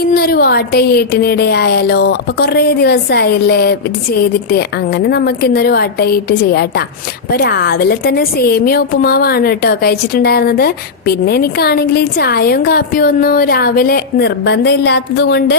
ഇന്നൊരു വാട്ട ഈട്ടിനിടയായാലോ? അപ്പൊ കുറേ ദിവസമായില്ലേ ഇത് ചെയ്തിട്ട്. അങ്ങനെ നമുക്ക് ഇന്നൊരു വാട്ട ഈട്ട് ചെയ്യാട്ടാ. അപ്പൊ രാവിലെ തന്നെ സേമിയ ഉപ്പുമാവാണ് കേട്ടോ കഴിച്ചിട്ടുണ്ടായിരുന്നത്. പിന്നെ എനിക്കാണെങ്കിൽ ഈ ചായയും കാപ്പിയും ഒന്നും രാവിലെ നിർബന്ധം ഇല്ലാത്തത് കൊണ്ട്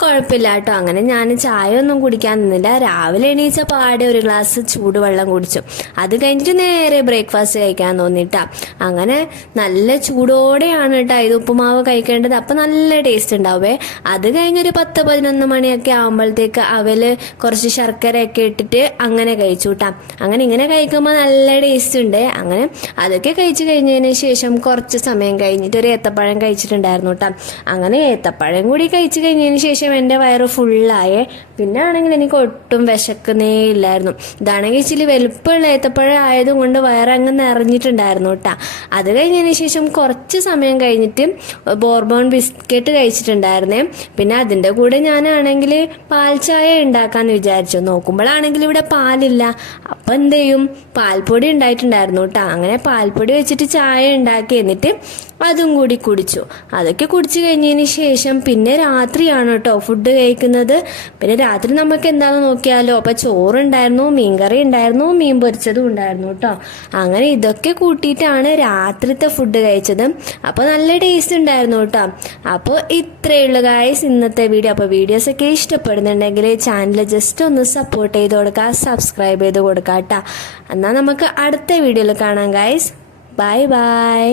കുഴപ്പമില്ല കേട്ടോ. അങ്ങനെ ഞാൻ ചായ ഒന്നും കുടിക്കാൻ നിന്നില്ല. രാവിലെ എണീച്ച പാടെ ഒരു ഗ്ലാസ് ചൂടുവെള്ളം കുടിച്ചു. അത് കഴിഞ്ഞിട്ട് നേരെ ബ്രേക്ക്ഫാസ്റ്റ് കഴിക്കാൻ തോന്നിട്ടാ. അങ്ങനെ നല്ല ചൂടോടെയാണ് കേട്ടോ ഇത് ഉപ്പുമാവ് കഴിക്കേണ്ടത്. അപ്പൊ നല്ല ടേസ്റ്റ് ഉണ്ടാവേ. അത് കഴിഞ്ഞൊരു 10-11 മണിയൊക്കെ ആകുമ്പോഴത്തേക്ക് അവല് കുറച്ച് ശർക്കരയൊക്കെ ഇട്ടിട്ട് അങ്ങനെ കഴിച്ചു കേട്ടാ. അങ്ങനെ ഇങ്ങനെ കഴിക്കുമ്പോൾ നല്ല ടേസ്റ്റ് ഉണ്ട്. അങ്ങനെ അതൊക്കെ കഴിച്ചു കഴിഞ്ഞതിന് ശേഷം കുറച്ച് സമയം കഴിഞ്ഞിട്ട് ഒരു ഏത്തപ്പഴം കഴിച്ചിട്ടുണ്ടായിരുന്നു കേട്ടോ. അങ്ങനെ ഏത്തപ്പഴം കൂടി കഴിച്ചു കഴിഞ്ഞതിന് ശേഷം എൻ്റെ വയറ് ഫുള്ളായേ. പിന്നെ ആണെങ്കിൽ എനിക്ക് ഒട്ടും വിശക്കുന്നേ ഇല്ലായിരുന്നു. ഇതാണെങ്കിൽ ഇച്ചിരി വലുപ്പമുള്ള ഏത്തപ്പഴം ആയതുകൊണ്ട് വയറങ്ങ് നിറഞ്ഞിട്ടുണ്ടായിരുന്നു കേട്ടാ. അത് കഴിഞ്ഞതിന് ശേഷം കുറച്ച് സമയം കഴിഞ്ഞിട്ട് ബോർബോൺ ബിസ്ക്കറ്റ് കഴിച്ചിട്ടുണ്ടായിരുന്നേ. പിന്നെ അതിൻ്റെ കൂടെ ഞാനാണെങ്കിൽ പാൽ ചായ ഉണ്ടാക്കാന്ന് വിചാരിച്ചു. നോക്കുമ്പോഴാണെങ്കിൽ ഇവിടെ പാലില്ല. അപ്പം എന്ത് ചെയ്യും, പാൽപ്പൊടി ഉണ്ടായിട്ടുണ്ടായിരുന്നു കേട്ടോ. അങ്ങനെ പാൽപ്പൊടി വെച്ചിട്ട് ചായ ഉണ്ടാക്കി എന്നിട്ട് അതും കൂടി കുടിച്ചു. അതൊക്കെ കുടിച്ചു കഴിഞ്ഞതിന് ശേഷം പിന്നെ രാത്രിയാണ് കേട്ടോ ഫുഡ് കഴിക്കുന്നത്. പിന്നെ രാത്രി നമുക്ക് എന്താണെന്ന് നോക്കിയാലോ. അപ്പം ചോറുണ്ടായിരുന്നു, മീൻകറി ഉണ്ടായിരുന്നു, മീൻ പൊരിച്ചതും ഉണ്ടായിരുന്നു കേട്ടോ. അങ്ങനെ ഇതൊക്കെ കൂട്ടിയിട്ടാണ് രാത്രിത്തെ ഫുഡ് കഴിച്ചത്. അപ്പോൾ നല്ല ടേസ്റ്റ് ഉണ്ടായിരുന്നു കേട്ടോ. അപ്പോൾ ഇത്രയേ ഉള്ളൂ ഗായ്സ് ഇന്നത്തെ വീഡിയോ. അപ്പോൾ വീഡിയോസൊക്കെ ഇഷ്ടപ്പെടുന്നുണ്ടെങ്കിൽ ചാനൽ ജസ്റ്റ് ഒന്ന് സപ്പോർട്ട് ചെയ്ത് കൊടുക്കുക, സബ്സ്ക്രൈബ് ചെയ്ത് കൊടുക്കുക കേട്ടോ. എന്നാൽ നമുക്ക് അടുത്ത വീഡിയോയിൽ കാണാം ഗായ്സ്. Bye bye.